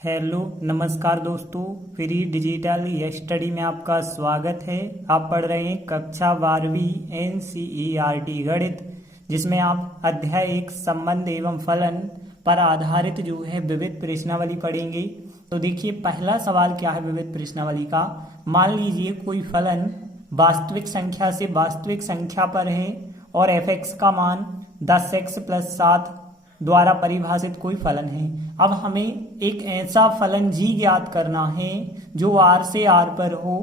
Hello नमस्कार दोस्तों, free digital study में आपका स्वागत है। आप पढ़ रहे हैं कक्षा 12वीं एनसीईआरटी गणित, जिसमें आप अध्याय 1 संबंध एवं फलन पर आधारित जो है विविध प्रश्नावली पढ़ेंगे। तो देखिए पहला सवाल क्या है विविध प्रश्नावली का। मान लीजिए कोई फलन वास्तविक संख्या से वास्तविक संख्या पर है और f(x) का मान 10x + 7 द्वारा परिभाषित कोई फलन है। अब हमें एक ऐसा फलन g ज्ञात करना है जो r से r पर हो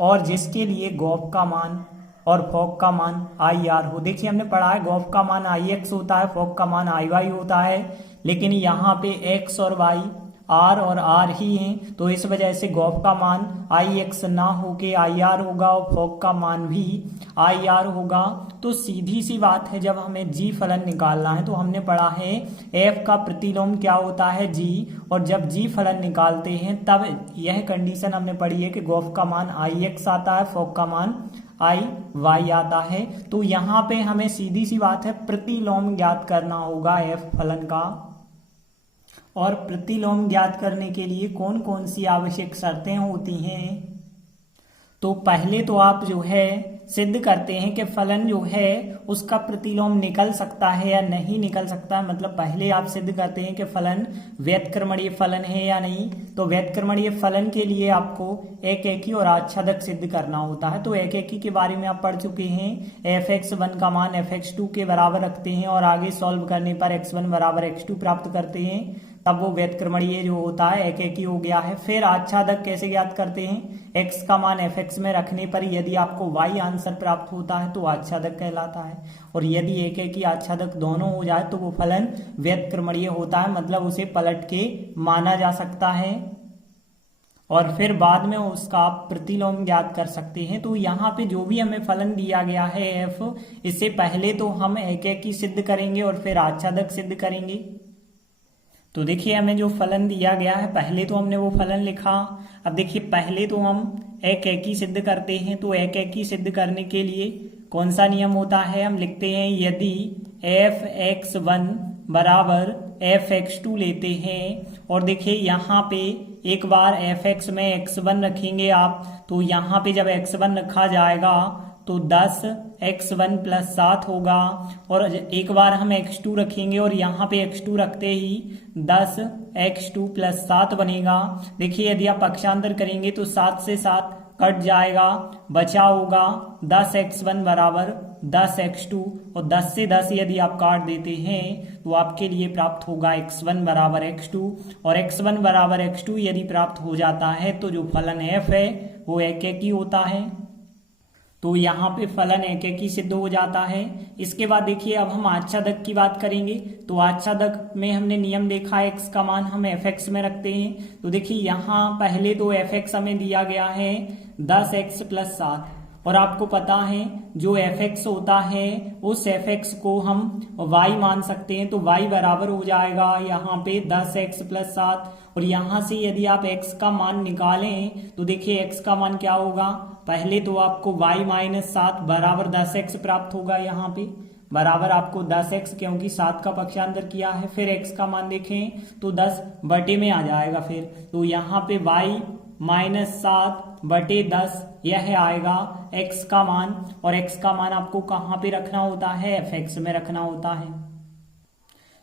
और जिसके लिए गॉस का मान और फॉक का मान ir हो। देखिए हमने पढ़ा है गॉस का मान ix होता है, फॉक का मान iy होता है, लेकिन यहाँ पे x और y r और r ही हैं, तो इस वजह से गॉस का मान ix ना होके ir होगा और फॉक का मान भी ir होगा। तो सीधी सी बात है, जब हमें g फलन निकालना है तो हमने पढ़ा है f का प्रतिलोम क्या होता है g, और जब g फलन निकालते हैं तब यह कंडीशन हमने पढ़ी है कि गॉस का मान ix आता है, फॉक का मान iy आता है। तो यहाँ पे हमें सीधी सी बात है प्रतिलोम ज्ञात करना होगा f फलन का। और प्रतिलोम ज्ञात करने के लिए कौन कौन सी आवश्यक शर्तें होती हैं, तो पहले तो आप जो है सिद्ध करते हैं कि फलन जो है उसका प्रतिलोम निकल सकता है या नहीं निकल सकता है। मतलब पहले आप सिद्ध करते हैं कि फलन व्युत्क्रमणीय फलन है या नहीं। तो व्युत्क्रमणीय फलन के लिए आपको एक-एकी और आच्छादक सिद्ध करना होता है। तो एक-एकी के बारे में आप पढ़ चुके हैं। f(x1) का मान f(x2) के बराबर रखते हैं और आगे सॉल्व करने पर x1 बराबर x2 प्राप्त करते हैं, तब वो व्युत्क्रमणीय जो होता है एक-एकी हो गया है। फिर आच्छादक कैसे ज्ञात करते हैं, x का मान f(x) में रखने पर यदि आपको y आंसर प्राप्त होता है तो आच्छादक कहलाता है, और यदि एक-एकी आच्छादक दोनों हो जाए तो वो फलन व्युत्क्रमणीय होता है, मतलब उसे पलट के माना जा सकता है और फिर बाद में उसका आप प्रतिलोम ज्ञात कर सकते हैं। तो यहाँ पे जो भी हमें फलन दिया गया है f, इससे पहले तो हम एक-एकी सिद्ध करेंगे और फिर आच्छादक सिद्ध करेंगे। तो देखिए हमें जो फलन दिया गया है पहले तो हमने वो फलन लिखा। अब देखिए पहले तो हम एक-एकी सिद्ध करते हैं। तो एक-एकी सिद्ध करने के लिए कौन सा नियम होता है, हम लिखते हैं यदि f(x1) बराबर f(x2) लेते हैं, और देखिए यहाँ पे एक बार f(x) में x1 रखेंगे आप, तो यहाँ पे जब x1 रखा जाएगा तो 10x1 + 7 होगा, और एक बार हम x2 रखेंगे और यहाँ पे x2 रखते ही 10x2 + 7 बनेगा। देखिए यदि आप पक्षांतर करेंगे तो 7 से 7 कट जाएगा, बचा होगा 10x1 बराबर 10x2, और 10 से 10 यदि आप काट देते हैं तो आपके लिए प्राप्त होगा x1 बराबर x2, और x1 बराबर x2 यदि प्राप्त हो जाता है तो जो फलन f है वो एक-एकी होता है। तो यहाँ पे फलन एक-एकी सिद्ध हो जाता है। इसके बाद देखिए अब हम आच्छादक की बात करेंगे। तो आच्छादक में हमने नियम देखा है, x का मान हम f(x) में रखते हैं। तो देखिए यहाँ पहले तो f(x) हमें दिया गया है 10x + 7, और आपको पता है जो f(x) होता है उस f(x) को हम y मान सकते हैं। तो y बराबर हो जाएगा यहाँ पे 10x + 7, और यहाँ से यदि आप x का मान निकालें तो देखिए x का मान क्या होगा, पहले तो आपको y - 7 बराबर 10x प्राप्त होगा, यहाँ पे बराबर आपको 10x क्योंकि 7 का पक्षांतर किया है। फिर x का मान देखें तो 10 बटे में आ जाएगा, फिर तो यहाँ पे y - 7 बटे 10 यह आएगा x का मान, और x का मान आपको कहाँ पे रखना होता है, f(x) में रखना होता है।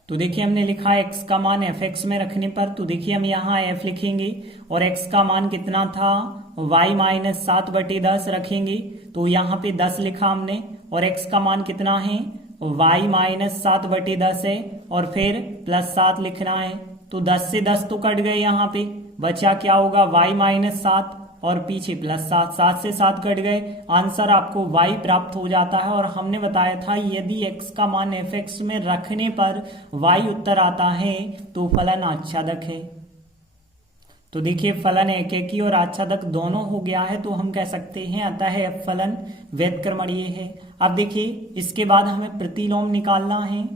तो देखिए हमने लिखा x का मान f(x) में रखने पर, तो देखिए हम यहाँ f लिखेंगे और x का मान कितना था, y - 7 बटे 10 रखेंगे, तो यहाँ पे 10 लिखा हमने, और x का मान कितना है, y - 7 बटे 10 है, और फिर +7 लिखना है। तो 10 से 10 तो कट गए, यहाँ पे बचा क्या होगा, y - 7 और पीछे +7, 7 से 7 कट गए, आंसर आपको y प्राप्त हो जाता है। और हमने बताया था यदि x का मान f(x) में रखने पर y उत्तर आता है तो फलन आच्छादक है। तो देखिए फलन एक-एकी और आच्छादक दोनों हो गया है, तो हम कह सकते हैं अतः f फलन व्युत्क्रमणीय है। अब देखिए इसके बाद हमें प्रतिलोम निकालना है।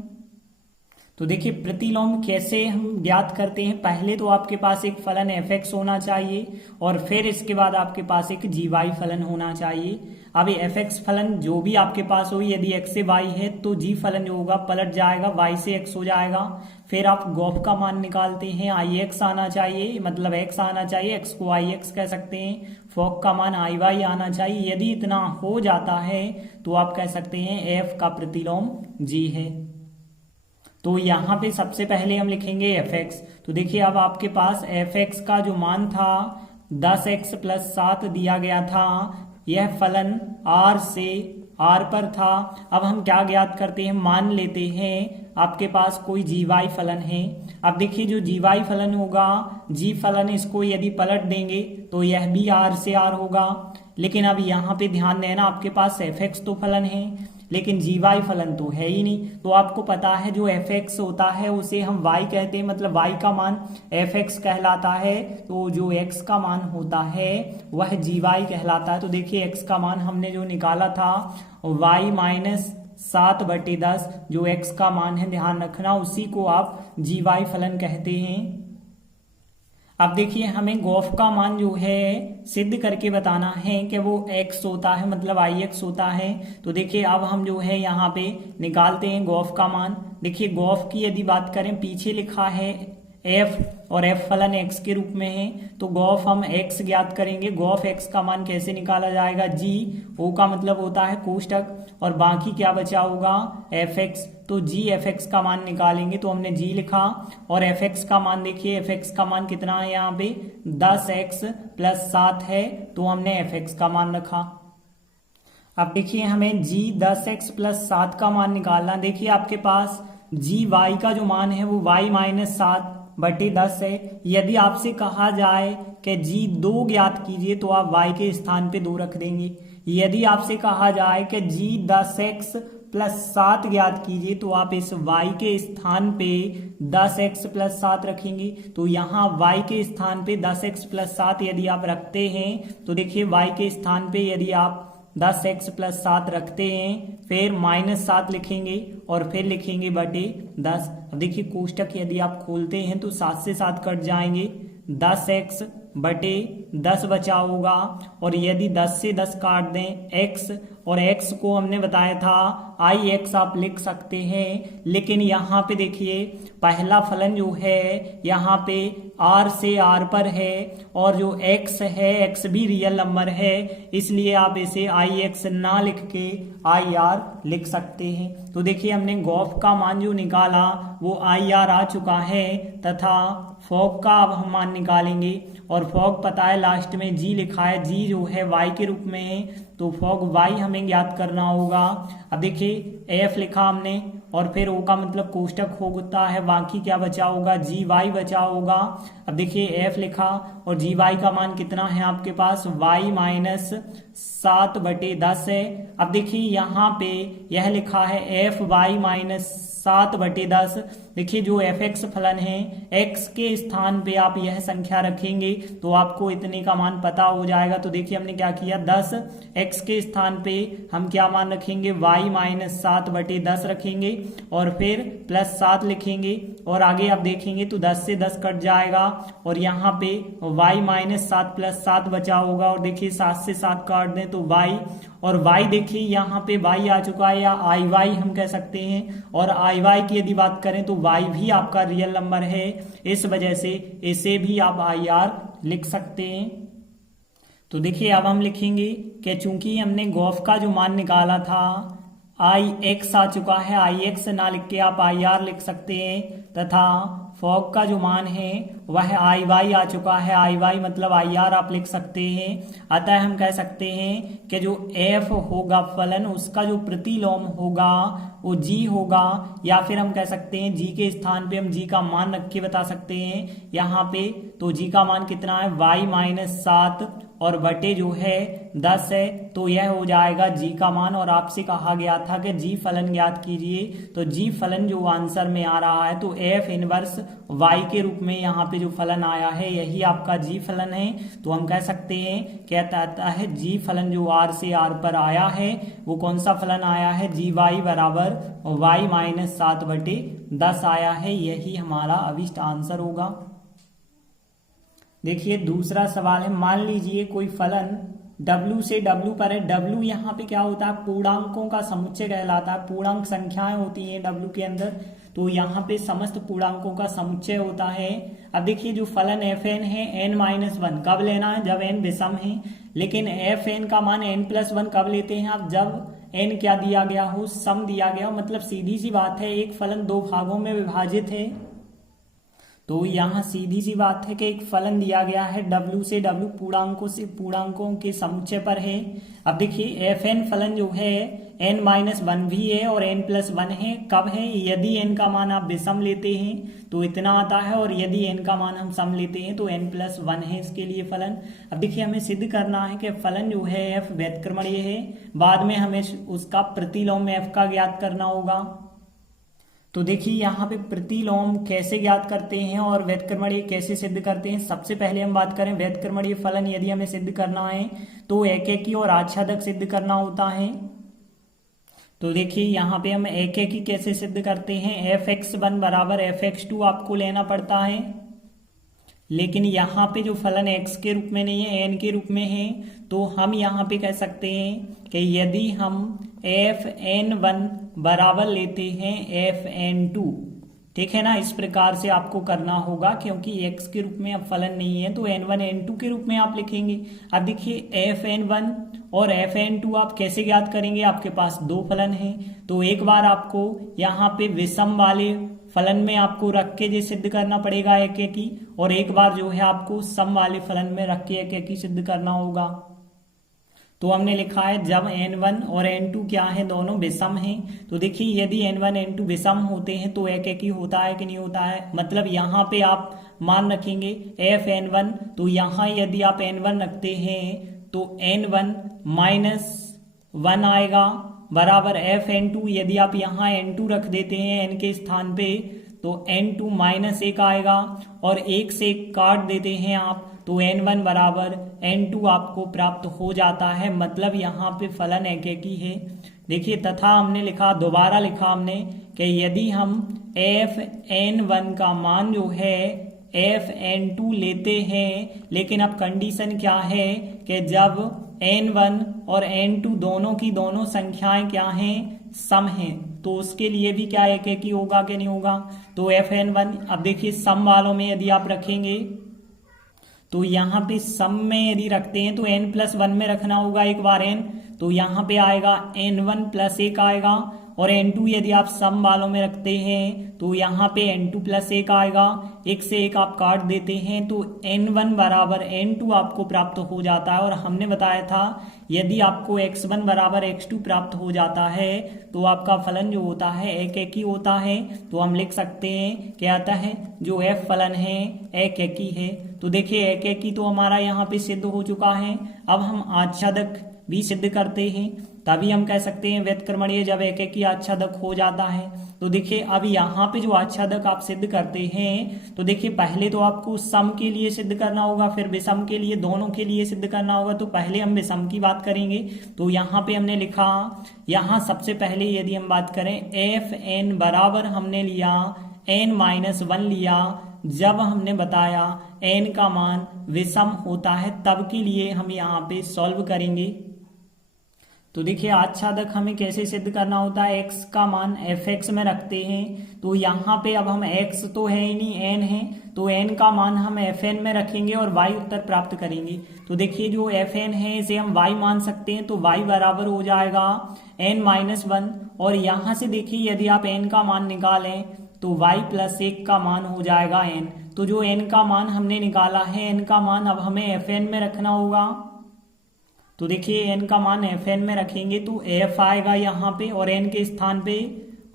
तो देखिए प्रतिलोम कैसे हम ज्ञात करते हैं। पहले तो आपके पास एक फलन f(x) होना चाहिए और फिर इसके बाद आपके पास एक gy फलन होना चाहिए। अब f(x) फलन जो भी आपके पास हो, यदि x से y है तो g फलन जो होगा पलट जाएगा, y से x हो जाएगा। फिर आप गॉफ का मान निकालते हैं, ix आना चाहिए, मतलब x आना चाहिए, x को ix कह सकते हैं। फॉग का मान iy आना चाहिए। यदि इतना हो जाता है तो आप कह सकते हैं f का प्रतिलोम g है। तो यहाँ पे सबसे पहले हम लिखेंगे f(x). तो देखिए अब आपके पास f(x) का जो मान था 10x + 7 दिया गया था, यह फलन r से r पर था। अब हम क्या ज्ञात करते हैं, मान लेते हैं आपके पास कोई gy फलन है। अब देखिए जो gy फलन होगा, g फलन, इसको यदि पलट देंगे तो यह भी r से r होगा। लेकिन अब यहाँ पे ध्यान देना, आपके पास f(x) तो फलन है लेकिन gy फलन तो है ही नहीं। तो आपको पता है जो f(x) होता है उसे हम y कहते हैं, मतलब y का मान f(x) कहलाता है। तो जो x का मान होता है वह gy कहलाता है। तो देखिए x का मान हमने जो निकाला था y - 7/10, जो x का मान है, ध्यान रखना, उसी को आप gy फलन कहते हैं। अब देखिए हमें गॉफ का मान जो है सिद्ध करके बताना है कि वो x होता है, मतलब ix होता है। तो देखिए अब हम जो है यहाँ पे निकालते हैं गॉफ का मान। देखिए गॉफ की यदि बात करें, पीछे लिखा है f और f फलन x के रूप में है, तो गॉफ हम x ज्ञात करेंगे। गॉफ x का मान कैसे निकाला जाएगा, g, o का मतलब होता है कोष्टक, और बाकी क्या बचा होगा f(x). तो g f(x) का मान निकालेंगे, तो हमने g लिखा और f(x) का मान देखिए, f(x) का मान कितना है यहाँ पे 10x + 7 है, तो हमने f(x) का मान रखा। अब देखिए हमें g 10x + 7 का मान निकालना। देखिए आपके पास gy का जो मान है वो y - 7/10 है। यदि आपसे कहा जाए कि g 2 ज्ञात कीजिए तो आप y के स्थान पे 2 रख देंगे। यदि आपसे कहा जाए कि g 10x + 7 ज्ञात कीजिए तो आप इस y के स्थान पे 10x + 7 रखेंगे। तो यहाँ y के स्थान पे 10x + 7 यदि आप रखते हैं तो देखिए y के स्थान पे यदि आप 10x + 7 रखते हैं, फिर -7 लिखेंगे और फिर लिखेंगे बटे 10। अब देखिए कोष्टक यदि आप खोलते हैं तो 7 से 7 कट जाएंगे, 10x बटे 10 बचा होगा। और यदि 10 से 10 काट दें x, और x को हमने बताया था ix आप लिख सकते हैं। लेकिन यहाँ पे देखिए पहला फलन जो है यहाँ पे r से r पर है, और जो x है x भी रियल नंबर है, इसलिए आप इसे ix ना लिख के ir लिख सकते हैं। तो देखिए हमने गॉफ का मान जो निकाला वो ir आ चुका है, तथा फॉग का अब हम मान निकालेंगे। और फॉग पता है लास्ट में g लिखा है, g जो है y के रूप में है, तो फॉग y हमें ज्ञात करना होगा। अब देखिए f लिखा हमने और फिर o का मतलब कोष्टक होता है, बाकी क्या बचा होगा gy बचा होगा। अब देखिए f लिखा और gy का मान कितना है आपके पास y - 7/10 है। अब देखिए यहाँ पे यह लिखा है fy - 7/10। देखिए जो f(x) फलन है x के स्थान पे आप यह संख्या रखेंगे तो आपको इतने का मान पता हो जाएगा। तो देखिए हमने क्या किया, 10x के स्थान पे हम क्या मान रखेंगे y - 7/10 रखेंगे और फिर +7 लिखेंगे, और आगे आप देखेंगे तो 10 से 10 कट जाएगा और यहाँ पे y - 7 + 7 बचा होगा। और देखिए 7 से 7 काट दें तो y, और y देखिए यहाँ पे y आ चुका है, या iy हम कह सकते हैं। और iy की यदि बात करें तो y भी आपका रियल नंबर है, इस वजह से इसे भी आप ir लिख सकते हैं। तो देखिए अब हम लिखेंगे कि चूंकि हमने गॉफ का जो मान निकाला था ix आ चुका है, ix ना लिख के आप ir लिख सकते हैं, तथा फॉग का जो मान है वह iy आ चुका है, iy मतलब ir आप लिख सकते हैं। अतः हम कह सकते हैं कि जो f होगा फलन, उसका जो प्रतिलोम होगा वो g होगा, या फिर हम कह सकते हैं g के स्थान पे हम g का मान रख के बता सकते हैं यहाँ पे। तो g का मान कितना है y - 7, और बटे जो है 10 है, तो यह हो जाएगा जी का मान। और आपसे कहा गया था कि जी फलन ज्ञात कीजिए, तो जी फलन जो आंसर में आ रहा है तो एफ इनवर्स वाई के रूप में यहाँ पे जो फलन आया है यही आपका जी फलन है। तो हम कह सकते हैं कहता है जी फलन जो आर से आर पर आया है वो कौन सा फलन आया है, जी वाई बराबर वाई माइनस 7/10 आया है, यही हमारा अभिष्ट आंसर होगा। देखिए दूसरा सवाल है, मान लीजिए कोई फलन W से W पर है। W यहाँ पे क्या होता है, पूर्णांकों का समुच्चय कहलाता है। पूर्णांक संख्याएं होती हैं W के अंदर, तो यहाँ पे समस्त पूर्णांकों का समुच्चय होता है। अब देखिए जो फलन fn है n-1 कब लेना है, जब n विषम है। लेकिन fn का मान n+1 कब लेते हैं आप, जब n क्या दिया गया हो, सम दिया गया हो। मतलब सीधी सी बात है, एक फलन दो भागों में विभाजित है, तो यहाँ सीधी सी बात है कि एक फलन दिया गया है W से W पूर्णांकों से पूर्णांकों के समुच्चय पर है। अब देखिए fn फलन जो है n-1 भी है और n+1 है। कब है, यदि n का मान आप विषम लेते हैं तो इतना आता है, और यदि n का मान हम सम लेते हैं तो n+1 है इसके लिए फलन। अब देखिए हमें सिद्ध करना है कि फलन जो है f व्युत्क्रमणीय है, बाद में हमें उसका प्रतिलोम f का ज्ञात करना होगा। तो देखिए यहाँ पे प्रतिलोम कैसे ज्ञात करते हैं और व्युत्क्रमणीय कैसे सिद्ध करते हैं। सबसे पहले हम बात करें व्युत्क्रमणीय फलन यदि हमें सिद्ध करना है तो एकेकी और आच्छादक सिद्ध करना होता है। तो देखिए यहाँ पे हम एकेकी कैसे सिद्ध करते हैं, fx1 बराबर fx2 आपको लेना पड़ता है। लेकिन यहाँ पे जो फलन x के रूप में नहीं है, n के रूप में है, तो हम यहाँ पे कह सकते हैं कि यदि हम fn1 बराबर लेते हैं fn2, ठीक है ना, इस प्रकार से आपको करना होगा, क्योंकि x के रूप में अब फलन नहीं है तो n1 n2 के रूप में आप लिखेंगे। अब देखिए fn1 और fn2 आप कैसे ज्ञात करेंगे, आपके पास दो फलन हैं, तो एक बार आपको यहाँ पे विषम वाले फलन में आपको रख के जो सिद्ध करना पड़ेगा एकेकी, और एक बार जो है आपको सम वाले फलन में रख के एकेकी सिद्ध करना होगा। तो हमने लिखा है जब n1 और n2 क्या है, दोनों विषम हैं। तो देखिए यदि n1 n2 विषम होते हैं तो एकेकी होता है कि नहीं होता है। मतलब यहाँ पे आप मान रखेंगे fn1, तो यहाँ यदि आप n1 रखते हैं तो n1-1 आएगा बराबर fn2। यदि आप यहाँ n2 रख देते हैं n के स्थान पे तो n2-1 आएगा, और 1 से काट देते हैं आप तो n1 बराबर n2 आपको प्राप्त हो जाता है। मतलब यहाँ पे फलन एकेकी है। देखिए तथा हमने लिखा, दोबारा लिखा हमने कि यदि हम fn1 का मान जो है fn2 लेते हैं, लेकिन अब कंडीशन क्या है कि जब n1 और n2 दोनों की दोनों संख्याएं क्या हैं, सम हैं, तो उसके लिए भी क्या एकेकी होगा कि नहीं होगा। तो fn1 अब देखिए सम वालों में यदि आप रखेंगे तो यहाँ पे सम में यदि रखते हैं तो n+1 में रखना होगा एक बार n, तो यहाँ पे आएगा n1+1 आएगा, और n2 यदि आप सम वालों में रखते हैं तो यहाँ पे n2+1 आएगा। 1 से 1 आप काट देते हैं तो n1 बराबर n2 आपको प्राप्त हो जाता है। और हमने बताया था यदि आपको x1 बराबर x2 प्राप्त हो जाता है तो आपका फलन जो होता है एकेकी होता है। तो हम लिख सकते हैं क्या आता है, जो f फलन है एकेकी है। तो देखिए एकेकी तो हमारा यहाँ पे सिद्ध हो चुका है। अब हम आच्छादक भी सिद्ध करते हैं, तभी हम कह सकते हैं व्युत्क्रमणीय जब एकेकी आच्छादक हो जाता है। तो देखिए अब यहाँ पे जो आच्छादक आप सिद्ध करते हैं, तो देखिए पहले तो आपको सम के लिए सिद्ध करना होगा, फिर विषम के लिए, दोनों के लिए सिद्ध करना होगा। तो पहले हम विषम की बात करेंगे। तो यहाँ पे हमने लिखा, यहाँ सबसे पहले यदि हम बात करें fn बराबर हमने लिया n-1 लिया, जब हमने बताया n का मान विषम होता है तब के लिए हम यहाँ पे सॉल्व करेंगे। तो देखिए आच्छादक हमें कैसे सिद्ध करना होता है, x का मान fx में रखते हैं। तो यहाँ पे अब हम x तो है ही नहीं, n है, तो n का मान हम fn में रखेंगे और y उत्तर प्राप्त करेंगे। तो देखिए जो fn है इसे हम y मान सकते हैं, तो y बराबर हो जाएगा n-1, और यहाँ से देखिए यदि आप n का मान निकालें तो y+1 का मान हो जाएगा n। तो जो n का मान हमने निकाला है, n का मान अब हमें fn में रखना होगा। तो देखिए n का मान fn में रखेंगे तो f आएगा यहाँ पे, और n के स्थान पे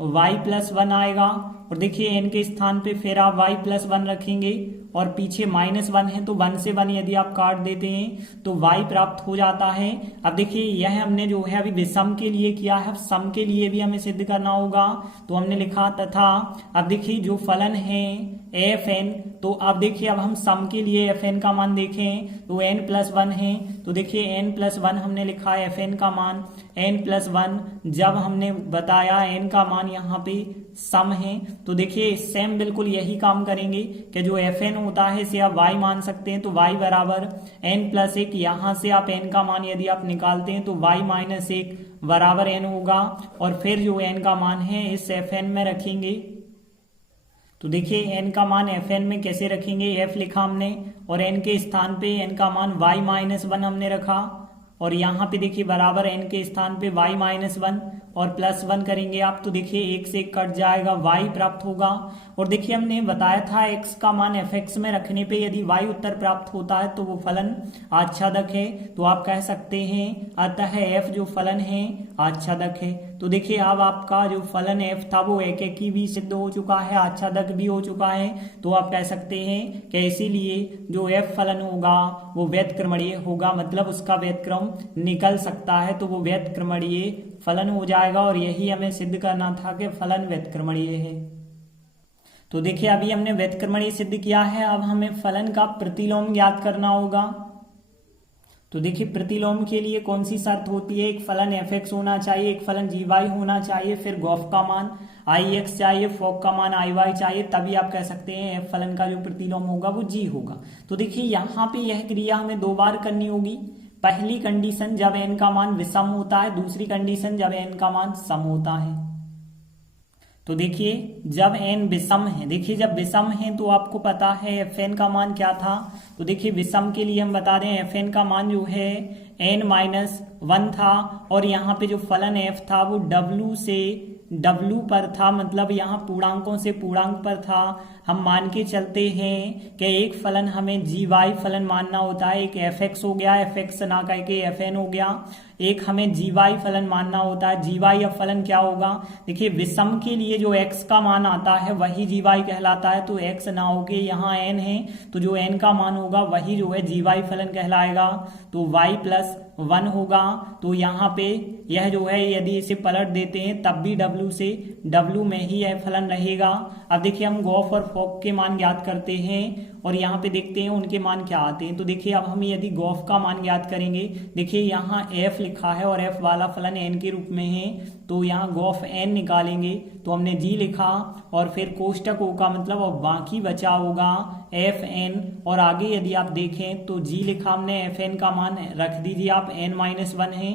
y+1 आएगा। और देखिए n के स्थान पे फिर आप y+1 रखेंगे और पीछे -1 है तो 1 से 1 यदि आप काट देते हैं तो y प्राप्त हो जाता है। अब देखिए यह हमने जो है अभी विषम के लिए किया है, सम के लिए भी हमें सिद्ध करना होगा। तो हमने लिखा तथा अब देखिए जो फलन है fn, तो अब देखिए अब हम सम के लिए fn का मान देखें तो n+1 है। तो देखिए n+1 हमने लिखा है fn का मान n+1, जब हमने बताया n का मान यहाँ पे सम है तो देखिए सेम बिल्कुल यही काम करेंगे कि जो fn होता है इसे आप y मान सकते हैं। तो y बराबर n+1, यहाँ से आप n का मान यदि आप निकालते हैं तो y-1 बराबर n होगा और फिर जो n का मान है इस fn में रखेंगे। तो देखिए n का मान fn में कैसे रखेंगे, f लिखा हमने और n के स्थान पे n का मान y-1 हमने रखा और यहाँ पे देखिए बराबर n के स्थान पे y-1 और +1 करेंगे आप तो देखिए 1 से 1 कट जाएगा, y प्राप्त होगा। और देखिए हमने बताया था x का मान fx में रखने पे यदि y उत्तर प्राप्त होता है तो वो फलन आच्छादक है। तो आप कह सकते हैं अतः f जो फलन है आच्छादक है। तो देखिए अब आपका जो फलन f था वो एकेकी भी सिद्ध हो चुका है, आच्छादक भी हो चुका है। तो आप कह सकते हैं कि इसीलिए जो f फलन होगा वो व्यतक्रमणीय होगा, मतलब उसका व्यतक्रम निकल सकता है तो वो व्यतक्रमणीय फलन हो जाएगा। और यही हमें सिद्ध करना था कि फलन व्यतक्रमणीय है। तो देखिए अभी हमने व्यतक्रमणीय सिद्ध किया है, अब हमें फलन का प्रतिलोम ज्ञात करना होगा। तो देखिए प्रतिलोम के लिए कौन सी शर्त होती है, एक फलन fx होना चाहिए, एक फलन gy होना चाहिए, फिर गॉफ का मान ix चाहिए, फोक का मान iy चाहिए, तभी आप कह सकते हैं f फलन का जो प्रतिलोम होगा वो g होगा। तो देखिए यहाँ पे यह क्रिया हमें 2 बार करनी होगी। पहली कंडीशन जब n का मान विषम होता है, दूसरी कंडीशन जब n का मान सम होता है। तो देखिए जब n विषम है, देखिए जब विषम है तो आपको पता है fn का मान क्या था। तो देखिए विषम के लिए हम बता दें fn का मान जो है n-1 था और यहाँ पे जो फलन f था वो w से w पर था, मतलब यहाँ पूर्णांकों से पूर्णांक पर था। हम मान के चलते हैं कि एक फलन हमें gy फलन मानना होता है, एक fx हो गया, fx ना कह के fn हो गया, एक हमें gy फलन मानना होता है। gy अब फलन क्या होगा, देखिए विषम के लिए जो x का मान आता है वही gy कहलाता है। तो x ना होके यहाँ n है तो जो n का मान होगा वही जो है gy फलन कहलाएगा। तो y+1 होगा। तो यहाँ पे यह जो है यदि इसे पलट देते हैं तब भी w से w में ही यह फलन रहेगा। अब देखिए हम गॉफ और फोक के मान ज्ञात करते हैं और यहाँ पे देखते हैं उनके मान क्या आते हैं। तो देखिए अब हम यदि गॉफ का मान ज्ञात करेंगे, देखिए यहाँ f लिखा है और f वाला फलन n के रूप में है तो यहाँ गॉफ n निकालेंगे तो हमने g लिखा और फिर कोष्टक का मतलब और बाकी बचा होगा fn और आगे यदि आप देखें तो g लिखा हमने, fn का मान रख दीजिए आप n-1 है,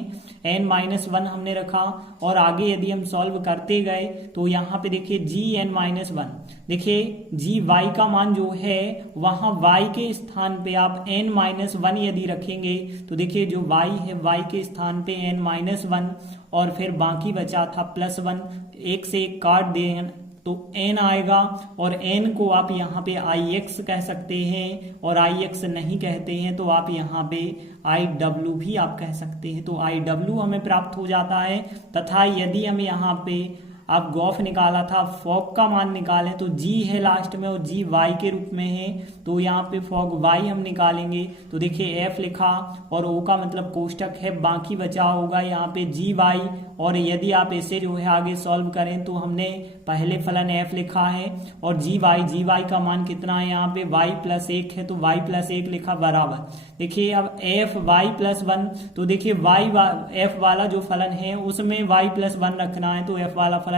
n-1 हमने रखा और आगे यदि हम सॉल्व करते गए तो यहाँ पे देखिए gn-1, देखिए gy का मान जो है वहां y के स्थान पे आप n-1 यदि रखेंगे तो देखिए जो y है y के स्थान पे n-1 और फिर बाकी बचा था +1, 1 से 1 काट दें तो n आएगा और n को आप यहाँ पे ix कह सकते हैं और ix नहीं कहते हैं तो आप यहाँ पे iw भी आप कह सकते हैं। तो iw हमें प्राप्त हो जाता है। तथा यदि हम यहाँ पे आप गॉफ निकाला था, फोक का मान निकालें तो g है लास्ट में और g y के रूप में है तो यहाँ पे फोक y हम निकालेंगे तो देखिए f लिखा और o का मतलब कोष्टक है, बाकी बचा होगा यहाँ पे gy और यदि आप इसे जो है आगे सॉल्व करें तो हमने पहले फलन f लिखा है और gy का मान कितना है यहाँ पे y+1 है तो y+1 लिखा बराबर। देखिए अब f(y+1) तो देखिए f वाला जो फलन है उसमें y+1 रखना है तो f वाला फलन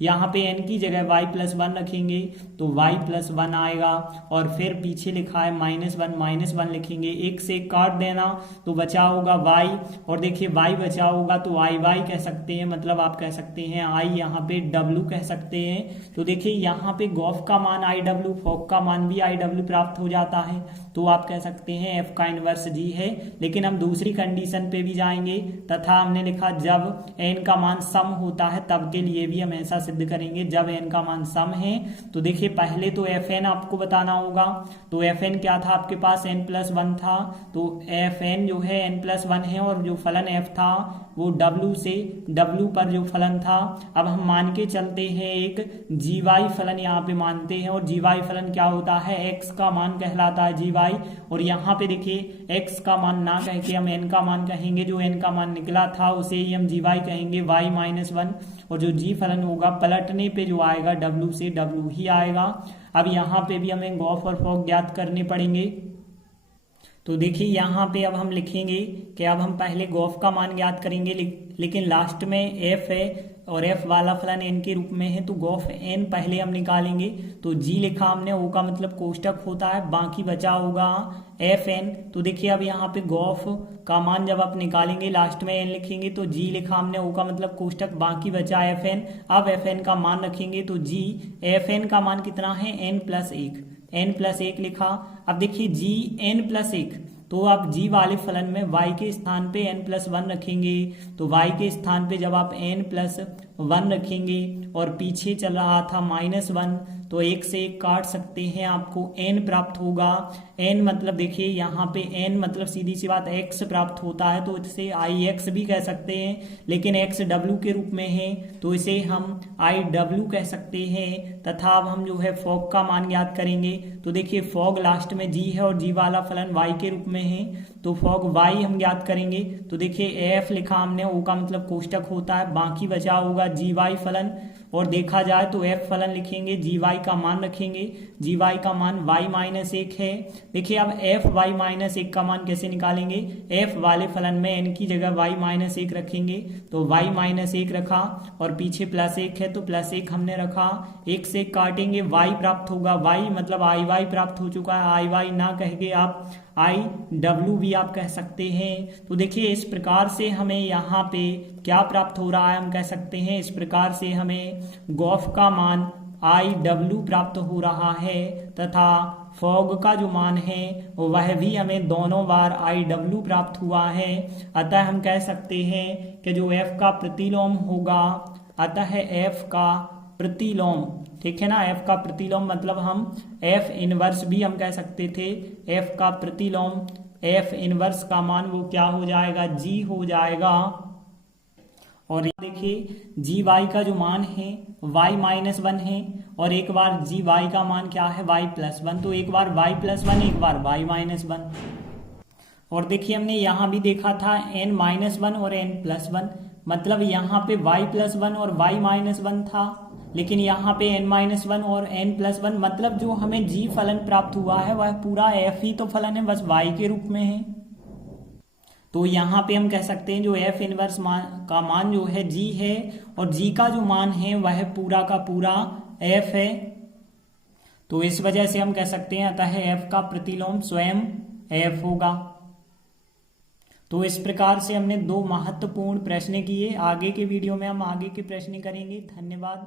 यहाँ पे n की जगह y+1 रखेंगे तो y+1 आएगा और फिर पीछे लिखा है -1 लिखेंगे, 1 से काट देना तो बचा होगा y और देखिए y बचा होगा तो iy कह सकते हैं, मतलब आप कह सकते हैं i यहाँ पे w कह सकते हैं। तो देखिए यहाँ पे गॉफ का मान iw, फोक का मान भी iw प्राप्त हो जाता है तो आप कह सकते हैं f का इनवर्स g है। लेकिन हम दूसरी कंडीशन पे भी जाएंगे तथा हमने लिखा जब n का मान सम होता है तब के लिए भी हम ऐसा सिद्ध करेंगे जब n का मान सम है। तो देखिए पहले तो fn आपको बताना होगा तो fn क्या था आपके पास n+1 था तो fn जो है n+1 है और जो फलन f था वो W से W पर जो फलन था, अब हम मान के चलते हैं एक GY फलन यहाँ पे मानते हैं, और GY फलन क्या होता है, x का मान कहलाता है GY। और यहाँ पे देखिए x का मान ना कह के हम n का मान कहेंगे, जो n का मान निकला था उसे ही हम GY कहेंगे, y-1। और जो G फलन होगा पलटने पे जो आएगा W से W ही आएगा। अब यहाँ पे भी हमें गॉस और फॉक ज्ञात करने पड़ेंगे। तो देखिए यहाँ पे अब हम लिखेंगे कि अब हम पहले गॉस का मान ज्ञात करेंगे, लेकिन लास्ट में f है और f वाला फलन n के रूप में है, तो गॉस n पहले हम निकालेंगे। तो g लिखा हमने, o का मतलब कोष्टक होता है, बाकी बचा होगा fn। तो देखिए अब यहाँ पे गॉस का मान जब आप निकालेंगे लास्ट में n लिखेंगे, तो g लिखा हमने, o का मतलब कोष्टक, बाकी बचा fn। अब fn का मान रखेंगे तो g fn का मान कितना है, n+1 लिखा। अब देखिए g n+1, तो आप g वाले फलन में y के स्थान पे n+1 रखेंगे, तो y के स्थान पे जब आप n+1 रखेंगे और पीछे चल रहा था -1, तो 1 से 1 काट सकते हैं, आपको n प्राप्त होगा। n मतलब देखिए यहाँ पे n मतलब सीधी सी बात x प्राप्त होता है, तो इसे ix भी कह सकते हैं, लेकिन x w के रूप में है तो इसे हम iw कह सकते हैं। तथा अब हम जो है फॉग का मान ज्ञात करेंगे। तो देखिए फॉग लास्ट में g है और g वाला फलन y के रूप में है, तो फॉग y हम ज्ञात करेंगे। तो देखिए f लिखा हमने, o का मतलब कोष्टक होता है, बाकी बचा होगा gy फलन, और देखा जाए तो f फलन लिखेंगे, gy का मान रखेंगे, gy का मान y-1 है। देखिए अब f(y-1) का मान कैसे निकालेंगे, f वाले फलन में n की जगह y-1 रखेंगे, तो y-1 रखा और पीछे +1 है तो +1 हमने रखा, 1 से काटेंगे y प्राप्त होगा, y मतलब iy प्राप्त हो चुका है, iy ना कह के आप iw भी आप कह सकते हैं। तो देखिए इस प्रकार से हमें यहाँ पे क्या प्राप्त हो रहा है, हम कह सकते हैं इस प्रकार से हमें गॉस का मान iw प्राप्त हो रहा है, तथा फॉग का जो मान है वह भी हमें दोनों बार iw प्राप्त हुआ है। अतः हम कह सकते हैं कि जो f का प्रतिलोम होगा, अतः f का प्रतिलोम, ठीक है ना, f का प्रतिलोम मतलब हम f इनवर्स भी हम कह सकते थे, f का प्रतिलोम, f इनवर्स का मान वो क्या हो जाएगा, g हो जाएगा। और देखिए gy का जो मान है y-1 है, और एक बार gy का मान क्या है, y+1, तो एक बार y+1 एक बार y-1। और देखिए हमने यहाँ भी देखा था n-1 और n+1, मतलब यहाँ पे y+1 और y-1 था, लेकिन यहाँ पे n-1 और n+1, मतलब जो हमें g फलन प्राप्त हुआ है वह पूरा f ही तो फलन है, बस y के रूप में है। तो यहाँ पे हम कह सकते हैं जो f इनवर्स का मान जो है g है, और g का जो मान है वह पूरा का पूरा f है। तो इस वजह से हम कह सकते हैं अतः f का प्रतिलोम स्वयं f होगा। तो इस प्रकार से हमने 2 महत्वपूर्ण प्रश्न किए। आगे के वीडियो में हम आगे के प्रश्न करेंगे। धन्यवाद।